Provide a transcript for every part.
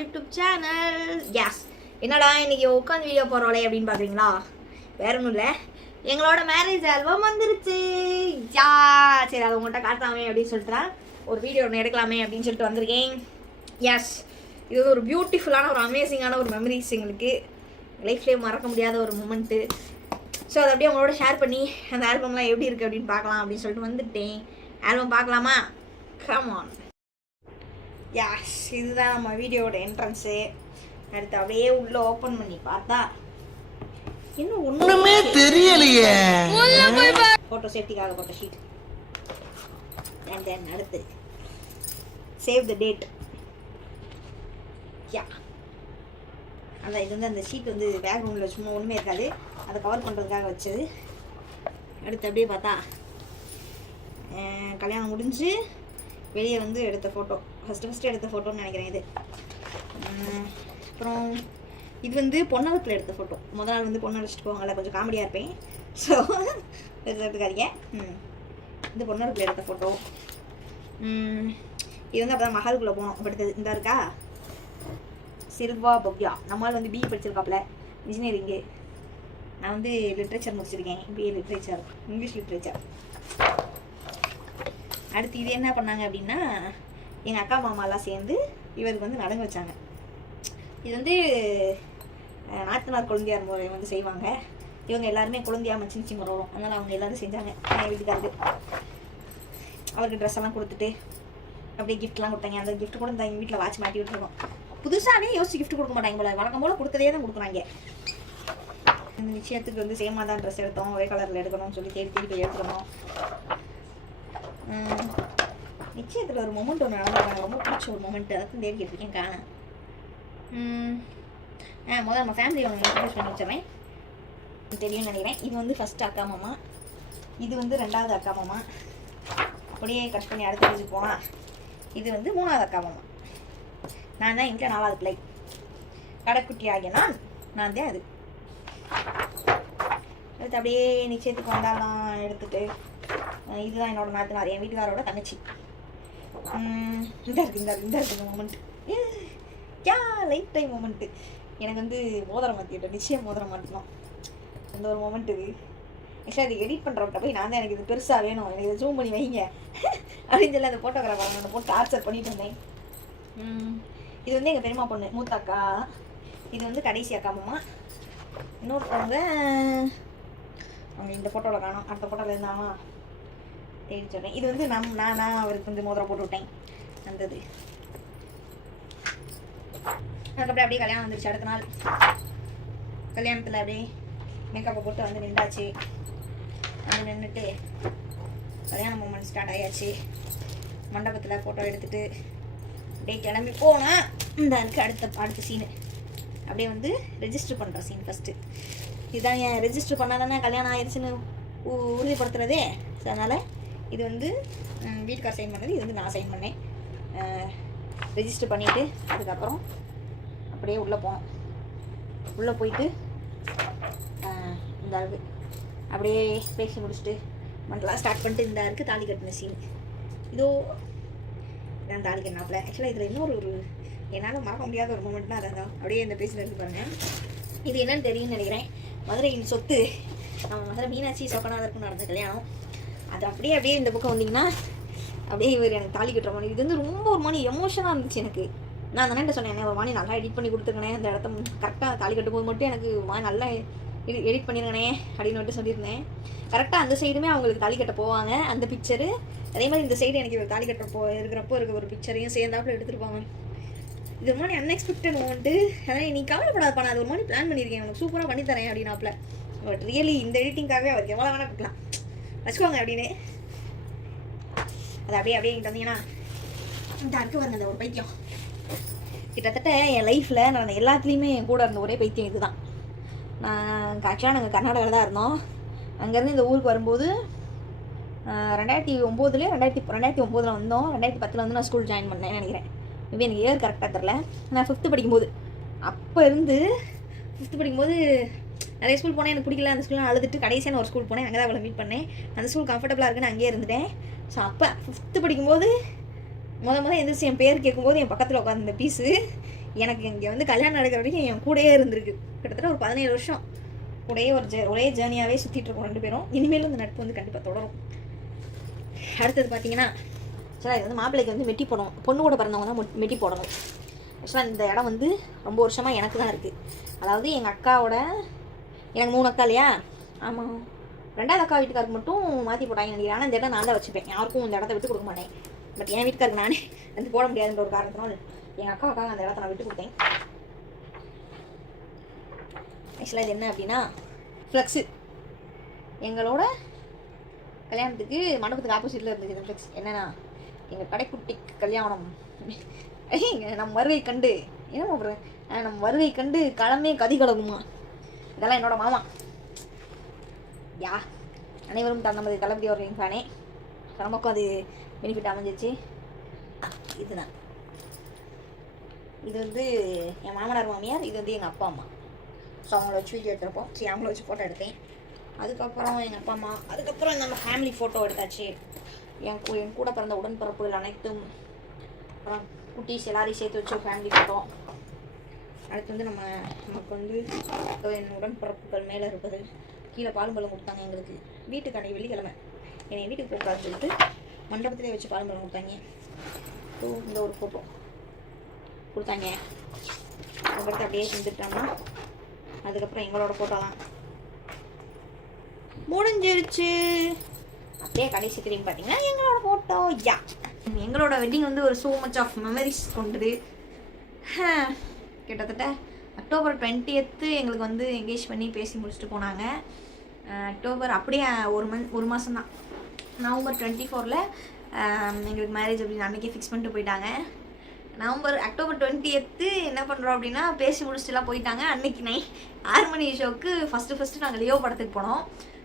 YouTube channel. S என்னடா இன்றைக்கி உட்காந்து வீடியோ போகிறோளே அப்படின்னு பார்க்குறீங்களா வேற ஒன்றும் இல்லை. எங்களோட மேரேஜ் ஆல்பம் வந்துருச்சு. யா சரி அதை உங்கள்கிட்ட காட்டலாமே அப்படின்னு சொல்லிட்டு ஒரு வீடியோ ஒன்று எடுக்கலாமே அப்படின்னு சொல்லிட்டு வந்திருக்கேன். எஸ் இது ஒரு பியூட்டிஃபுல்லான ஒரு அமேசிங்கான ஒரு மெமரிஸ் எங்களுக்கு. லைஃப்லேயே மறக்க முடியாத ஒரு மூமெண்ட்டு ஸோ அதை அப்படியே உங்களோட ஷேர் பண்ணி அந்த ஆல்பம்லாம் எப்படி இருக்குது அப்படின்னு பார்க்கலாம் அப்படின்னு சொல்லிட்டு வந்துட்டேன். ஆல்பம் பார்க்கலாமா? கமான் யாஸ் இதுதான் நம்ம வீடியோவோட என்ட்ரன்ஸு அடுத்து அப்படியே உள்ளே ஓப்பன் பண்ணி பார்த்தா இன்னும் ஒண்ணுமே தெரியலையே. ஃபோட்டோ சேஃப்டிக்காக போட்ட ஷீட் அண்ட் தென் அடுத்து சேவ் த டேட் யா அந்த இது வந்து அந்த ஷீட் வந்து பேக்ரவுண்டில் சும்மா ஒன்றுமே இருக்காது. அதை கவர் பண்ணுறதுக்காக வச்சது. அடுத்து அப்படியே பார்த்தா கல்யாணம் முடிஞ்சு வெளியே வந்து எடுத்த ஃபோட்டோ ஃபஸ்ட்டு ஃபஸ்ட்டு எடுத்த ஃபோட்டோன்னு நினைக்கிறேன் இது. அப்புறம் இது வந்து பொன்னரப்பில் எடுத்த ஃபோட்டோ முதல் நாள் வந்து பொண்ணு அழைச்சிட்டு போவாங்கல்ல கொஞ்சம் காமெடியாக இருப்பேன். ஸோ எடுத்துக்காதீங்க. ம் இது பொன்னரப்பில் எடுத்த ஃபோட்டோ இது வந்து அப்புறம் தான் போனோம். படுத்தது இந்த இருக்கா? சில்வா பவ்யா. நம்மளால் வந்து பிஇ படிச்சிருக்காப்புல இன்ஜினியரிங்கு நான் வந்து லிட்ரேச்சர் முடிச்சிருக்கேன். பிஏ லிட்ரேச்சர் இங்கிலீஷ் லிட்ரேச்சர் அடுத்து இது என்ன பண்ணாங்க அப்படின்னா எங்கள் அக்கா மாமாலாம் சேர்ந்து இவருக்கு வந்து நடந்து வச்சாங்க. இது வந்து நாத்தனார் குழந்தையார் முறை வந்து செய்வாங்க. இவங்க எல்லாருமே குழந்தையா மச்சினிச்சி முறை வரும் அதனால் அவங்க எல்லாரும் செஞ்சாங்க. என் வீட்டுக்காரருக்கு அவருக்கு ட்ரெஸ் எல்லாம் கொடுத்துட்டு அப்படியே கிஃப்ட்லாம் கொடுத்தாங்க. அந்த கிஃப்ட் கூட எங்கள் வீட்டில் வாட்ச் மாட்டி விட்டுருக்கோம். புதுசாகவே யோசிச்சு கிஃப்ட் கொடுக்க மாட்டாங்க போல. வழக்கம் போல் கொடுத்ததே தான் கொடுக்குறாங்க. இந்த நிச்சயத்துக்கு வந்து சேமாக தான் ட்ரெஸ் எடுத்தோம். ஒரே கலரில் எடுக்கணும்னு சொல்லி தேடி தேடி போய் எடுத்துக்கணும் நிச்சயத்தில் ஒரு மொமெண்ட் ஒன்று நடந்திருக்காங்க ரொம்ப பிடிச்ச ஒரு மொமெண்ட் அதான் தேடிக்கிட்டு இருக்கேன் காணேன் ஆ முதல்ல நம்ம ஃபேமிலி ஒன்று இன்ட்ரடியூஸ் பண்ணி வச்சிடறேன். தெரியும்னு நினைக்கிறேன். இது வந்து ஃபஸ்ட்டு அக்கா மாமா. இது வந்து ரெண்டாவது அக்கா மாமா. அப்படியே கட் பண்ணி அடுத்து பேஜுக்கு இது வந்து மூணாவது அக்கா மாமா. நான் தான் எங்கள் நாலாவது பிள்ளை. கடைக்குட்டி ஆகிய நான் நான் தான் அது. அடுத்து அப்படியே நிச்சயத்துக்கு வந்தாலாம் எடுத்துகிட்டு இதுதான் என்னோட நாத்தனார் என் வீட்டுக்காரோட தங்கச்சி. இந்த இருக்கு இந்த இருக்கு இந்த இருக்கு moment yeah life time moment எனக்கு வந்து மோதிரம் மாற்றிட்டோம் நிச்சயம் மோதிரம் மாட்டலாம் அந்த ஒரு மூமெண்ட் இது ஆக்சுவலாக அது எடிட் பண்ணுறவட்ட போய் நான் தான் எனக்கு இது பெருசாக வேணும். எனக்கு இதை ஜூம் பண்ணி வைங்க. அப்படின்னு சொல்லி அந்த ஃபோட்டோகிராஃபர் அந்த போட்டு டார்ச்சர் பண்ணிட்டு இருந்தேன். இது வந்து எங்கள் பெரியம்மா பொண்ணு மூத்த அக்கா. இது வந்து கடைசி அக்கா மாமா. இன்னொருத்தவங்க அவங்க இந்த ஃபோட்டோவில் காணும். அடுத்த ஃபோட்டோவில் இருந்தாமா தேடி சொல்கிறேன் இது வந்து நம் நான் நான் அவருக்கு வந்து மோதிரம் போட்டு விட்டேன். அந்த இது அதுக்கப்புறம் அப்படியே கல்யாணம் வந்துருச்சு. அடுத்த நாள் கல்யாணத்தில் அப்படியே மேக்கப்பை போட்டு வந்து நின்றாச்சு. வந்து நின்றுட்டு கல்யாண மூமெண்ட் ஸ்டார்ட் ஆயாச்சு. மண்டபத்தில் ஃபோட்டோ எடுத்துட்டு அப்படியே கிளம்பி போனால் இந்த அதுக்கு அடுத்த அடுத்த சீனு அப்படியே வந்து ரெஜிஸ்டர் பண்ணுற சீன் ஃபஸ்ட்டு இதுதான் ஏன் ரெஜிஸ்டர் பண்ணால் தானே கல்யாணம் ஆயிடுச்சுன்னு உறுதிப்படுத்துகிறதே ஸோ அதனால் இது வந்து வீட்டுக்கார் சைன் பண்ணது இது வந்து நான் சைன் பண்ணேன். ரெஜிஸ்டர் பண்ணிவிட்டு அதுக்கப்புறம் அப்படியே உள்ளே போனோம். உள்ளே போயிட்டு இந்த அளவு. அப்படியே பேசி முடிச்சுட்டு மண்டலாம் ஸ்டார்ட் பண்ணிட்டு இந்த இருக்குது தாலி கட்டின சீன் இதோ நான் தாலி கட்டினாப்பில். ஆக்சுவலாக இதில் இன்னொரு ஒரு என்னால் மறக்க முடியாத ஒரு மூமெண்ட்னா அதான். தான் அப்படியே இந்த பேஜில் இருக்கு பாருங்கள் இது என்னன்னு தெரியும்னு நினைக்கிறேன். மதுரையின் சொத்து நம்ம மதுரை மீனாட்சி சொக்கநாதருக்கு நடந்த கல்யாணம் அது அப்படியே அப்படியே இந்த பக்கம் வந்தீங்கன்னா அப்படியே இவர் எனக்கு தாலி கட்டுற மாதிரி. இது வந்து ரொம்ப ஒரு மாதிரி எமோஷனாக இருந்துச்சு எனக்கு. நான் அந்த நேரத்தை சொன்னேன் ஒரு மாதிரி நல்லா எடிட் பண்ணி கொடுத்துருக்கேன் அந்த இடத்த கரெக்டாக தாலி கட்டும்போது மட்டும் எனக்கு ஒரு மாதிரி நல்லா எடிட் பண்ணிருங்கண்ணே அப்படின்னு மட்டும் சொல்லியிருந்தேன். கரெக்டாக அந்த சைடுமே அவங்களுக்கு தாலி கட்ட போவாங்க. அந்த பிக்சரு அதே மாதிரி இந்த சைடு எனக்கு இவர் தாலி கட்ட போ இருக்கிறப்போ இருக்க ஒரு பிக்சரையும் சேர்ந்தாப்புல எடுத்துருப்பாங்க இது ஒரு மாதிரி அன்எக்ஸ்பெக்டட் மூமெண்ட்டு அதனால் நீ கவலைப்படாதப்பா நான் அது ஒரு மாதிரி பிளான் பண்ணியிருக்கேன். உனக்கு சூப்பராக பண்ணித்தரேன் அப்படின்னாப்புல. பட் ரியலி இந்த எடிட்டிங்காகவே அவருக்கு எவ்வளோ வேணால் கொடுக்கலாம். வச்சுக்கோங்க அப்படின்னு. அது அப்படியே அப்படியே இங்கிட்ட வந்தீங்கன்னா இந்த அருக்கு அந்த ஒரு பைத்தியம். கிட்டத்தட்ட என் லைஃப்பில் நான் எல்லாத்துலேயுமே என் கூட இருந்த ஒரே பைத்தியம் இதுதான். நான் ஆக்சுவலாக நாங்கள் கர்நாடகாவில் தான் இருந்தோம். அங்கேருந்து இந்த ஊருக்கு வரும்போது ரெண்டாயிரத்தி ஒம்போதுலேயே ரெண்டாயிரத்தி ரெண்டாயிரத்தி ஒம்போதில் வந்தோம். ரெண்டாயிரத்தி பத்தில் வந்து நான் ஸ்கூல் ஜாயின் பண்ணேன் நினைக்கிறேன். மேபி எனக்கு இயர் கரெக்டாக தெரில நான் ஃபிஃப்த்து படிக்கும்போது. அப்போ இருந்து ஃபிஃப்த்து படிக்கும்போது நிறைய ஸ்கூல் போனேன் எனக்கு பிடிக்கல. அந்த ஸ்கூலில் அழுதுட்டு கடைசியாக நான் ஒரு ஸ்கூல் போனேன். அங்கே தான் அவளை மீட் பண்ணேன். அந்த ஸ்கூல் கம்ஃபர்டபுளாக இருக்குன்னு அங்கேயே இருந்துட்டேன். ஸோ அப்போ ஃபிஃப்த்து படிக்கும்போது முத முத எந்திரிச்சு என் பேர் கேட்கும்போது என் பக்கத்தில் உட்காந்து இந்த பீஸு எனக்கு இங்கே வந்து கல்யாணம் நடக்கிற வரைக்கும் என் கூடயே இருந்திருக்கு. கிட்டத்தட்ட ஒரு பதினேழு வருஷம். ஒரே ஒரு ஜே ஒரே ஜேர்னியாகவே சுற்றிட்டு இருக்கோம் ரெண்டு பேரும். இனிமேலும் இந்த நட்பு வந்து கண்டிப்பாக தொடரும். அடுத்தது பார்த்தீங்கன்னா ஆக்சுவலாக இது வந்து மாப்பிள்ளைக்கு வந்து மெட்டி போடணும். பொண்ணு கூட பிறந்தவங்க தான் மொ- மெட்டி போடணும் ஆக்சுவலாக இந்த இடம் வந்து ரொம்ப வருஷமாக எனக்கு தான் இருக்குது அதாவது எங்கள் அக்காவோட எனக்கு மூணு அக்கா இல்லையா? ஆமாம் ரெண்டாவது அக்கா வீட்டுக்காருக்கு மட்டும் மாற்றி போட்டாங்க. நினைக்கிறேன் ஆனால் இந்த இடம் நான் தான் வச்சுப்பேன். யாருக்கும் இந்த இடத்த விட்டு கொடுக்க மாட்டேன். பட் என் வீட்டுக்காருக்கு நானே வந்து போட முடியாதுன்ற ஒரு காரணத்தினால் எங்கள் அக்காவுக்காக அந்த இடத்த நான் விட்டு கொடுத்தேன். ஆக்சுவலாக இது என்ன அப்படின்னா ஃப்ளக்ஸு எங்களோட கல்யாணத்துக்கு மண்டபத்துக்கு ஆப்போசிட்டில் இருந்துச்சு இந்த ஃப்ளெக்ஸ் என்னன்னா எங்கள் கடைக்குட்டி கல்யாணம். நம் வருகை கண்டு. என்ன பண்ணுறேன் நம் வருகை கண்டு களமே கதி கலகுமா இதெல்லாம் என்னோட மாமா. யா அனைவரும் தன்னமதி நமது தளபதி அவர்களின் ஃபேனே. நமக்கும் அது பெனிஃபிட் அமைஞ்சிச்சு. இதுதான். இது வந்து என் மாமனார் மாமியார் இது வந்து எங்கள் அப்பா அம்மா. ஸோ அவங்கள வச்சு வீடியோ எடுத்திருப்போம். சரி அவங்கள வச்சு ஃபோட்டோ எடுத்தேன். அதுக்கப்புறம் எங்கள் அப்பா அம்மா அதுக்கப்புறம் நம்ம ஃபேமிலி ஃபோட்டோ எடுத்தாச்சு. என் கூ என் கூட பிறந்த உடன்பிறப்புகள் அனைத்தும் அப்புறம் குட்டீஸ் எல்லாரையும் சேர்த்து வச்சு ஃபேமிலி ஃபோட்டோ அடுத்து வந்து நம்ம நமக்கு வந்து என் உடன்பிறப்புகள் மேலே இருப்பது கீழே பாலும் பழம் கொடுத்தாங்க எங்களுக்கு. வீட்டுக்கு அன்றைக்கி வெள்ளிக்கிழமை. என்னை வீட்டுக்கு போகாது சொல்லிட்டு மண்டபத்திலே வச்சு பாலும் பழம் கொடுத்தாங்க. ஸோ இந்த ஒரு ஃபோட்டோ கொடுத்தாங்க. அதுக்கடுத்து அப்படியே செஞ்சுட்டோம்னா அதுக்கப்புறம் எங்களோட ஃபோட்டோ தான். முடிஞ்சிருச்சு. அப்படியே கடைசி திரும்பி பார்த்தீங்கன்னா எங்களோட ஃபோட்டோ யா எங்களோட வெட்டிங் வந்து ஒரு ஸோ மச் ஆஃப் மெமரிஸ் கொண்டது. கிட்டத்தட்ட அக்டோபர் டுவெண்ட்டியத்து எங்களுக்கு வந்து எங்கேஜ் பண்ணி பேசி முடிச்சுட்டு போனாங்க. அக்டோபர் அப்படியே ஒரு மந்த் ஒரு மாதம் தான். நவம்பர் டுவெண்ட்டி ஃபோரில் எங்களுக்கு மேரேஜ் அப்படின்னு அன்றைக்கே ஃபிக்ஸ் பண்ணிட்டு போயிட்டாங்க. நவம்பர் அக்டோபர் டுவெண்ட்டி என்ன பண்ணுறோம் அப்படின்னா பேசி முடிச்சுட்டுலாம் போயிட்டாங்க. அன்னைக்கு நை ஆறு மணி ஷோக்கு ஃபஸ்ட்டு ஃபஸ்ட்டு நாங்கள் லியோ படத்துக்கு போனோம்.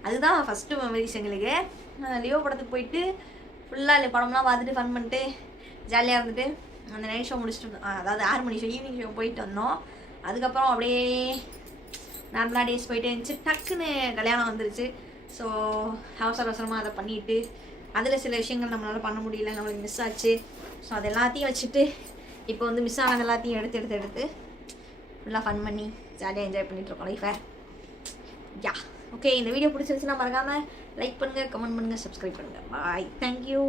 அதுதான் ஃபஸ்ட்டு மெமரிஸ் எங்களுக்கு. லியோ படத்துக்கு போயிட்டு ஃபுல்லாக படம்லாம் பார்த்துட்டு ஃபன் பண்ணிட்டு ஜாலியாக இருந்துட்டு அந்த நைட் ஷோ முடிச்சுட்டு அதாவது ஆறு மணி ஷோ ஈவினிங் ஷோ போயிட்டு வந்தோம். அதுக்கப்புறம் அப்படியே நார்மலாக டேஸ் போயிட்டே இருந்துச்சு. டக்குன்னு கல்யாணம் வந்துருச்சு. ஸோ அவசர அவசரமாக அதை பண்ணிட்டு அதில் சில விஷயங்கள் நம்மளால் பண்ண முடியல நம்மளுக்கு மிஸ் ஆச்சு. ஸோ அது எல்லாத்தையும் வச்சுட்டு இப்போ வந்து மிஸ் ஆனது எல்லாத்தையும் எடுத்து எடுத்து எடுத்து ஃபுல்லாக ஃபன் பண்ணி ஜாலியாக என்ஜாய் பண்ணிகிட்ருக்கோம் லைஃபை யா ஓகே இந்த வீடியோ பிடிச்சிருச்சுன்னா மறக்காமல் லைக் பண்ணுங்கள் கமெண்ட் பண்ணுங்கள் சப்ஸ்கிரைப் பண்ணுங்கள் பாய் தேங்க்யூ